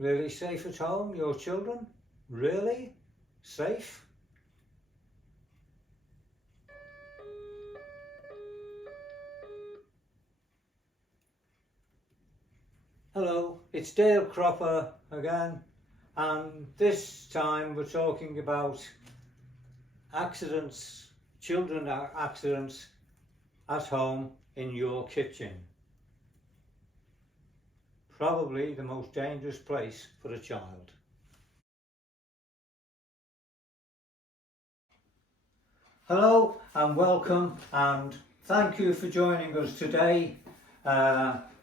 Really safe at home, your children? Really? Safe? Hello, it's Dale Cropper again, and this time we're talking about accidents, children accidents at home in your kitchen. Probably the most dangerous place for a child. Hello and welcome, and thank you for joining us today.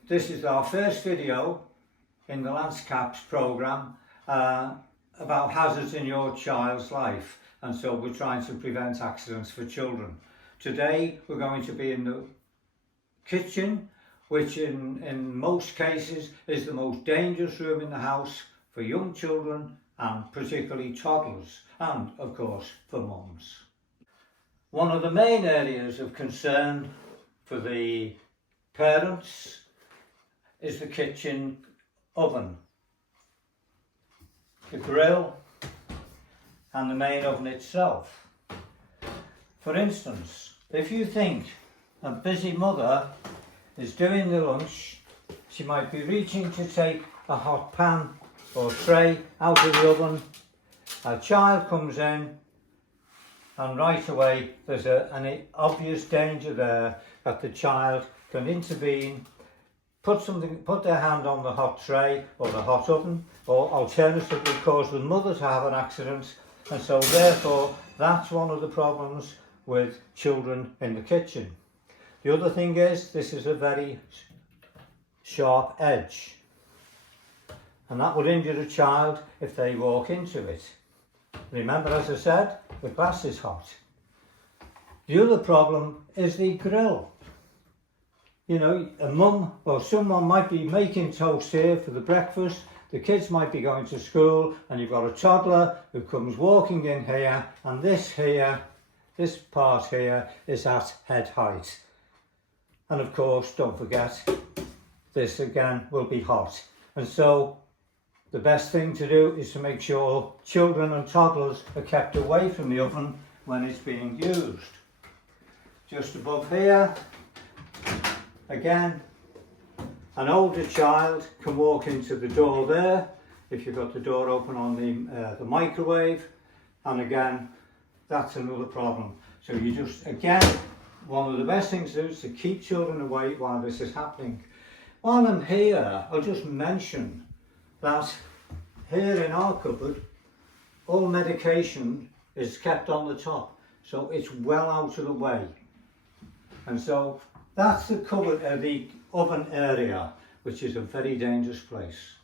This is our first video in the LANCAPS programme about hazards in your child's life, and so we're trying to prevent accidents for children. Today we're going to be in the kitchen, which in most cases is the most dangerous room in the house for young children and particularly toddlers, and of course for mums. One of the main areas of concern for the parents is the kitchen oven, the grill and the main oven itself. For instance, if you think a busy mother is doing the lunch, she might be reaching to take a hot pan or tray out of the oven, a child comes in, and right away there's an obvious danger there that the child can intervene, put their hand on the hot tray or the hot oven, or alternatively cause the mother to have an accident. And so therefore that's one of the problems with children in the kitchen. The other thing is, this is a very sharp edge, and that would injure a child if they walk into it. Remember, as I said, the glass is hot. The other problem is the grill. You know, a mum or someone might be making toast here for the breakfast, the kids might be going to school, and you've got a toddler who comes walking in here, and this part here is at head height. And of course, don't forget, this again will be hot. And so the best thing to do is to make sure children and toddlers are kept away from the oven when it's being used. Just above here, again, an older child can walk into the door there, if you've got the door open on the microwave, and again, that's another problem. So you just, again, one of the best things to do is to keep children away while this is happening. While I'm here, I'll just mention that here in our cupboard, all medication is kept on the top, so it's well out of the way. And so that's the cupboard, the oven area, which is a very dangerous place.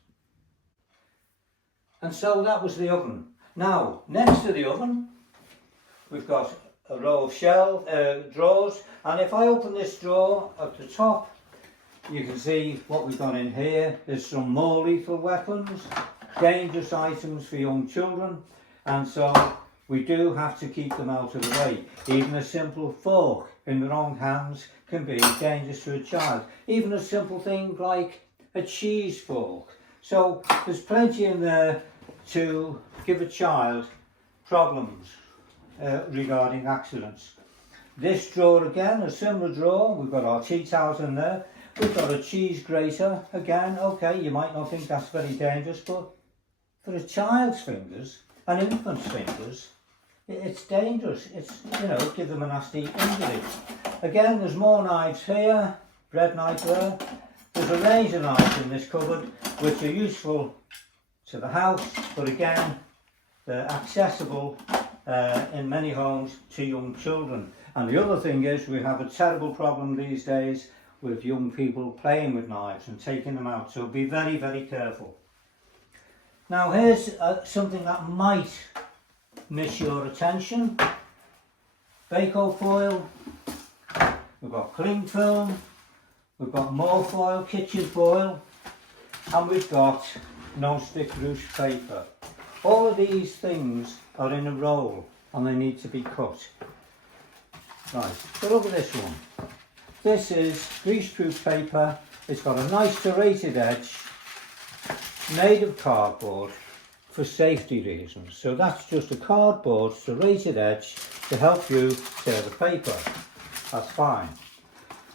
And so that was the oven. Now, next to the oven, we've got a row of drawers, and if I open this drawer at the top, you can see what we've got in here. There's some more lethal weapons, dangerous items for young children, and so we do have to keep them out of the way. Even a simple fork in the wrong hands can be dangerous to a child. Even a simple thing like a cheese fork. So there's plenty in there to give a child problems regarding accidents. This drawer again, a similar drawer, we've got our tea towels in there. We've got a cheese grater again. Okay, you might not think that's very dangerous, but for a child's fingers, an infant's fingers, it's dangerous. It's, you know, give them a nasty injury. Again, there's more knives here, bread knife there. There's a razor knife in this cupboard, which are useful to the house, but again, they're accessible in many homes to young children. And the other thing is, we have a terrible problem these days with young people playing with knives and taking them out, so be very, very careful. Now here's something that might miss your attention. Bako foil, we've got cling film, we've got more foil, kitchen foil, and we've got non-stick loose paper. All of these things are in a roll and they need to be cut. Right, so look at this one. This is greaseproof paper. It's got a nice serrated edge, made of cardboard for safety reasons. So that's just a cardboard serrated edge to help you tear the paper. That's fine.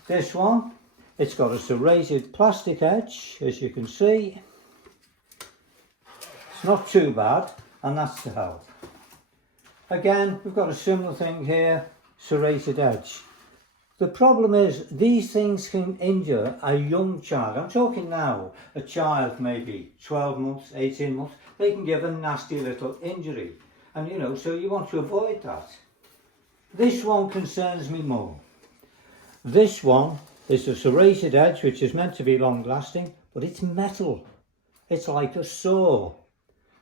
This one, it's got a serrated plastic edge, as you can see. It's not too bad, and that's to help. Again, we've got a similar thing here, serrated edge. The problem is these things can injure a young child. I'm talking now, a child maybe 12 months, 18 months, they can give a nasty little injury. And you know, so you want to avoid that. This one concerns me more. This one is a serrated edge which is meant to be long lasting, but it's metal. It's like a saw.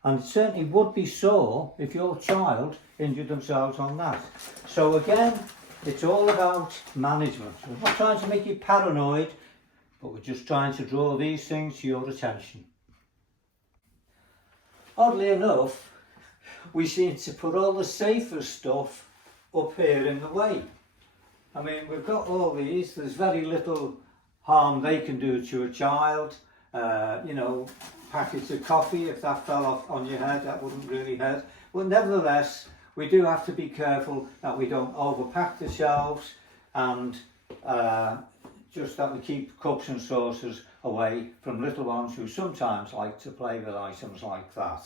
And it certainly would be sore if your child injured themselves on that. So again, it's all about management. We're not trying to make you paranoid, but we're just trying to draw these things to your attention. Oddly enough, we seem to put all the safer stuff up here in the way. I mean, we've got all these, there's very little harm they can do to a child. You know, packets of coffee, if that fell off on your head, that wouldn't really hurt. But nevertheless, we do have to be careful that we don't overpack the shelves, and just that we keep cups and saucers away from little ones who sometimes like to play with items like that.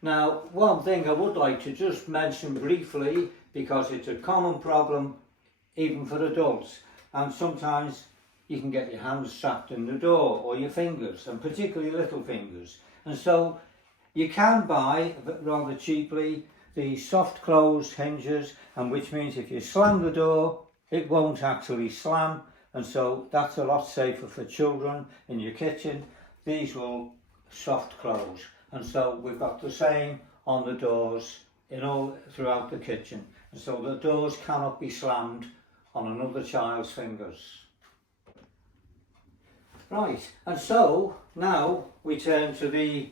Now, one thing I would like to just mention briefly, because it's a common problem even for adults, and sometimes you can get your hands trapped in the door, or your fingers, and particularly little fingers. And so you can buy, rather cheaply, the soft close hinges, and which means if you slam the door, it won't actually slam, and so that's a lot safer for children in your kitchen. These will soft close, and so we've got the same on the doors throughout the kitchen, and so the doors cannot be slammed on another child's fingers. Right, and so now we turn to the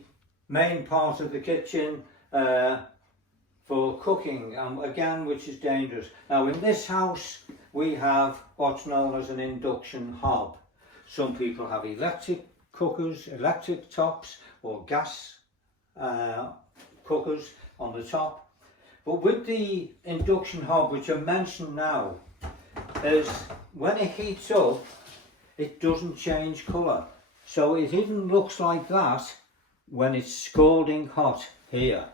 main part of the kitchen for cooking, again, which is dangerous. Now in this house we have what's known as an induction hob. Some people have electric cookers, electric tops, or gas cookers on the top. But with the induction hob, which I mentioned now, is when it heats up, it doesn't change colour. So it even looks like that when it's scalding hot here.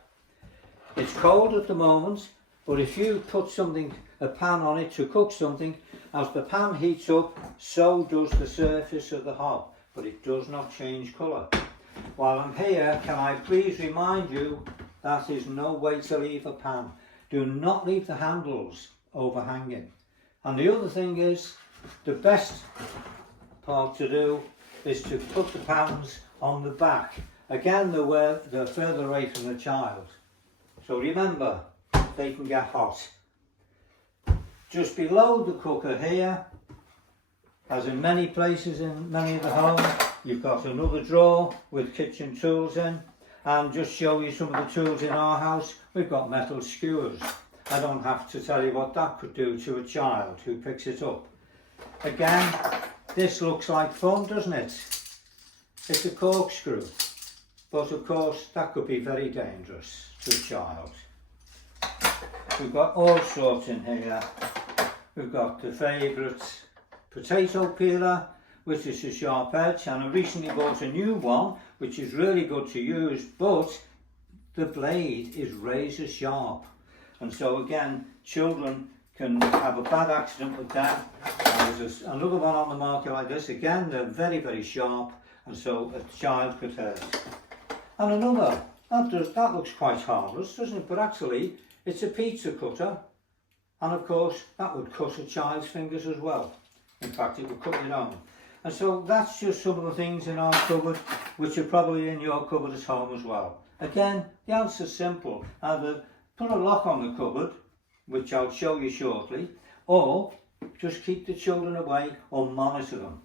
It's cold at the moment, but if you put a pan on it to cook something, as the pan heats up, so does the surface of the hob, but it does not change colour. While I'm here, can I please remind you that is no way to leave a pan. Do not leave the handles overhanging. And the other thing is, the best part to do is to put the pans on the back. Again, they're further away from the child. So remember, they can get hot. Just below the cooker here, as in many places in many of the homes, you've got another drawer with kitchen tools in. And just show you some of the tools in our house, we've got metal skewers. I don't have to tell you what that could do to a child who picks it up. Again, this looks like fun, doesn't it? It's a corkscrew, but of course that could be very dangerous to a child. We've got all sorts in here. We've got the favourite potato peeler, which is a sharp edge, and I recently bought a new one which is really good to use, but the blade is razor sharp, and so again, children can have a bad accident with that. There's another one on the market like this. Again, they're very, very sharp, and so a child could hurt. And another, that looks quite harmless, doesn't it? But actually, it's a pizza cutter, and of course, that would cut a child's fingers as well. In fact, it would cut your own. And so that's just some of the things in our cupboard, which are probably in your cupboard at home as well. Again, the answer's simple. Either put a lock on the cupboard, which I'll show you shortly, or just keep the children away or monitor them.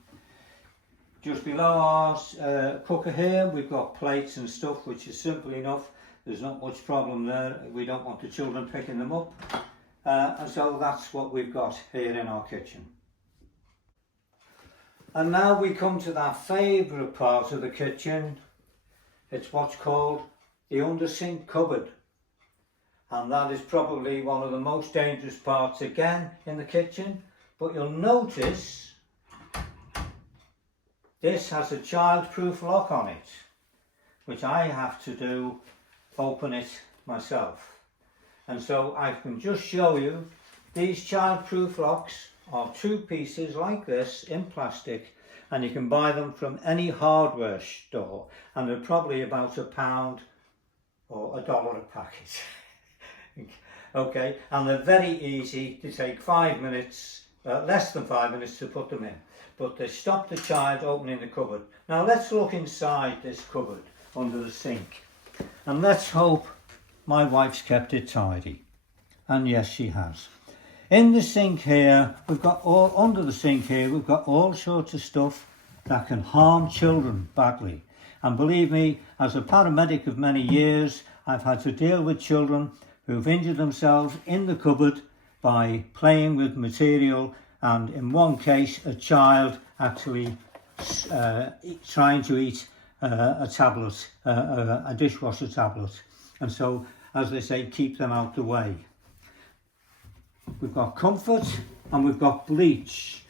Just below our cooker here, we've got plates and stuff, which is simple enough. There's not much problem there. We don't want the children picking them up. And so that's what we've got here in our kitchen. And now we come to that favourite part of the kitchen. It's what's called the under sink cupboard. And that is probably one of the most dangerous parts again in the kitchen. But you'll notice this has a child-proof lock on it, which I have to open it myself. And so I can just show you these child-proof locks are 2 pieces like this in plastic, and you can buy them from any hardware store, and they're probably about £1 or $1 a packet. Okay, and they're very easy to take 5 minutes, less than 5 minutes to put them in, but they stop the child opening the cupboard. Now let's look inside this cupboard under the sink, and let's hope my wife's kept it tidy. And yes, she has. In the sink here, under the sink here, we've got all sorts of stuff that can harm children badly. And believe me, as a paramedic of many years, I've had to deal with children who've injured themselves in the cupboard by playing with material, and in one case, a child actually trying to eat a tablet, a dishwasher tablet. And so, as they say, keep them out the way. We've got comfort and we've got bleach.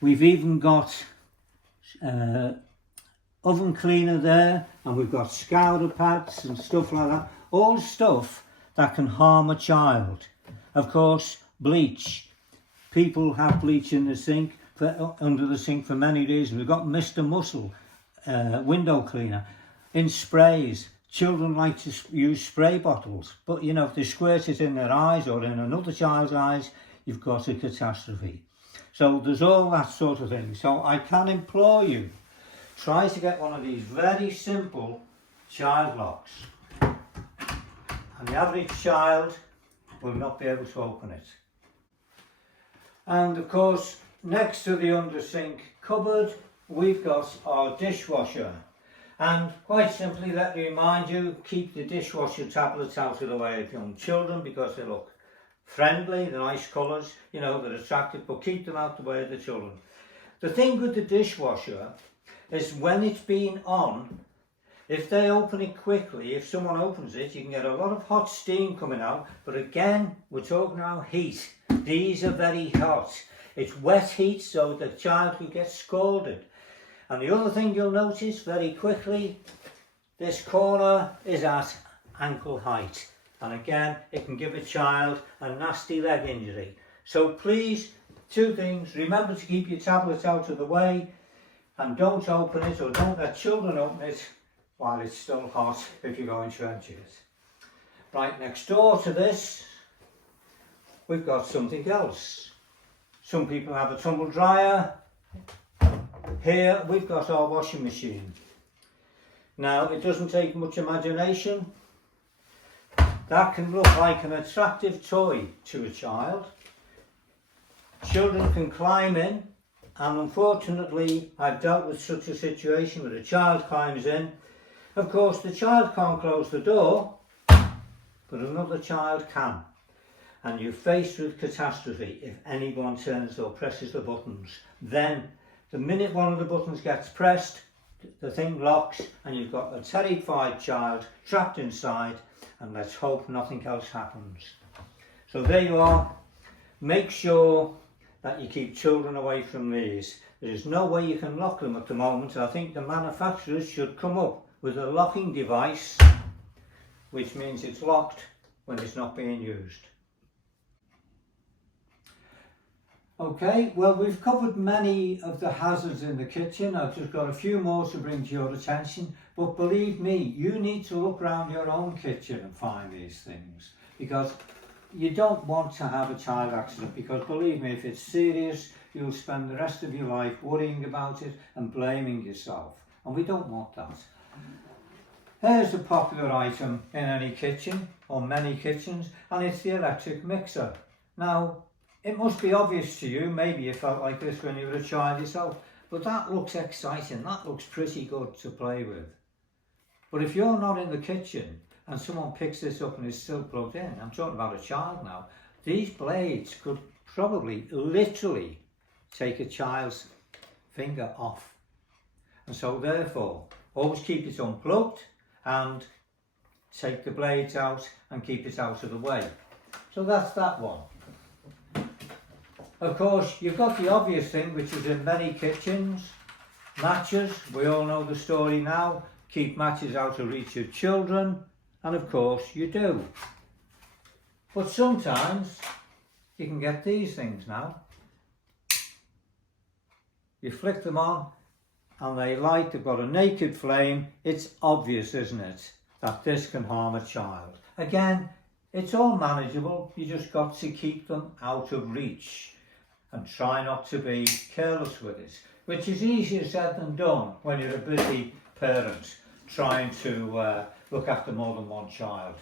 We've even got oven cleaner there, and we've got scouter pads and stuff like that. All stuff that can harm a child. Of course, bleach. People have bleach in the sink, under the sink for many reasons. We've got Mr. Muscle, window cleaner. In sprays, children like to use spray bottles, but you know, if they squirt it in their eyes or in another child's eyes, you've got a catastrophe. So there's all that sort of thing. So I can implore you, try to get one of these very simple child locks. And the average child will not be able to open it. And of course, next to the under sink cupboard, we've got our dishwasher. And quite simply, let me remind you, keep the dishwasher tablets out of the way of young children, because they look friendly, they're nice colours, you know, they're attractive, but keep them out the way of the children. The thing with the dishwasher is when it's been on, if they open it quickly, if someone opens it, you can get a lot of hot steam coming out, but again, we're talking about heat. These are very hot. It's wet heat, so the child could get scalded. And the other thing you'll notice very quickly, this corner is at ankle height. And again, it can give a child a nasty leg injury. So please, 2 things, remember to keep your tablets out of the way, and don't open it, or don't let children open it while it's still hot if you're going trenches. Right next door to this, we've got something else. Some people have a tumble dryer. Here we've got our washing machine. Now, it doesn't take much imagination. That can look like an attractive toy to a child. Children can climb in, and unfortunately I've dealt with such a situation where a child climbs in. Of course, the child can't close the door, but another child can. And you're faced with catastrophe if anyone turns or presses the buttons. Then, the minute one of the buttons gets pressed, the thing locks, and you've got a terrified child trapped inside, and let's hope nothing else happens. So there you are. Make sure that you keep children away from these. There's no way you can lock them at the moment. I think the manufacturers should come up with a locking device, which means it's locked when it's not being used. Okay, well, we've covered many of the hazards in the kitchen. I've just got a few more to bring to your attention, but believe me, you need to look around your own kitchen and find these things, because you don't want to have a child accident, because believe me, if it's serious, you'll spend the rest of your life worrying about it and blaming yourself, and we don't want that. Here's a popular item in any kitchen, or many kitchens, and it's the electric mixer. Now, it must be obvious to you, maybe you felt like this when you were a child yourself, but that looks exciting, that looks pretty good to play with. But if you're not in the kitchen and someone picks this up and is still plugged in, I'm talking about a child now, these blades could probably, literally, take a child's finger off. And so therefore, always keep it unplugged and take the blades out and keep it out of the way. So that's that one. Of course, you've got the obvious thing, which is in many kitchens, matches. We all know the story now. Keep matches out of reach of children, and of course you do. But sometimes you can get these things now. You flick them on and they light, they've got a naked flame. It's obvious, isn't it, that this can harm a child. Again, it's all manageable. You just got to keep them out of reach and try not to be careless with it, which is easier said than done when you're a busy parent trying to look after more than one child.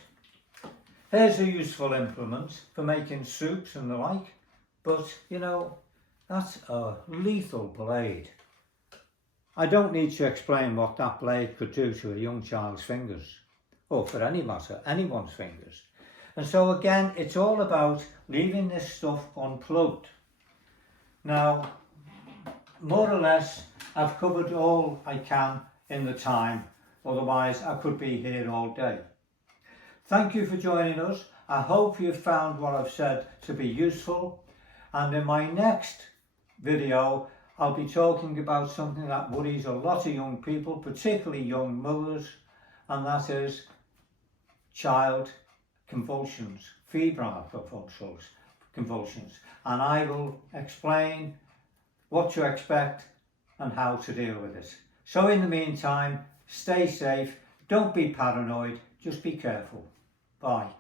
Here's a useful implement for making soups and the like, but you know, that's a lethal blade. I don't need to explain what that blade could do to a young child's fingers, or for any matter, anyone's fingers. And so again, it's all about leaving this stuff unplugged. Now, more or less, I've covered all I can in the time, otherwise I could be here all day. Thank you for joining us. I hope you've found what I've said to be useful, and in my next video I'll be talking about something that worries a lot of young people, particularly young mothers, and that is child convulsions, febrile convulsions, and I will explain what to expect and how to deal with it. So in the meantime, stay safe, don't be paranoid, just be careful. Bye.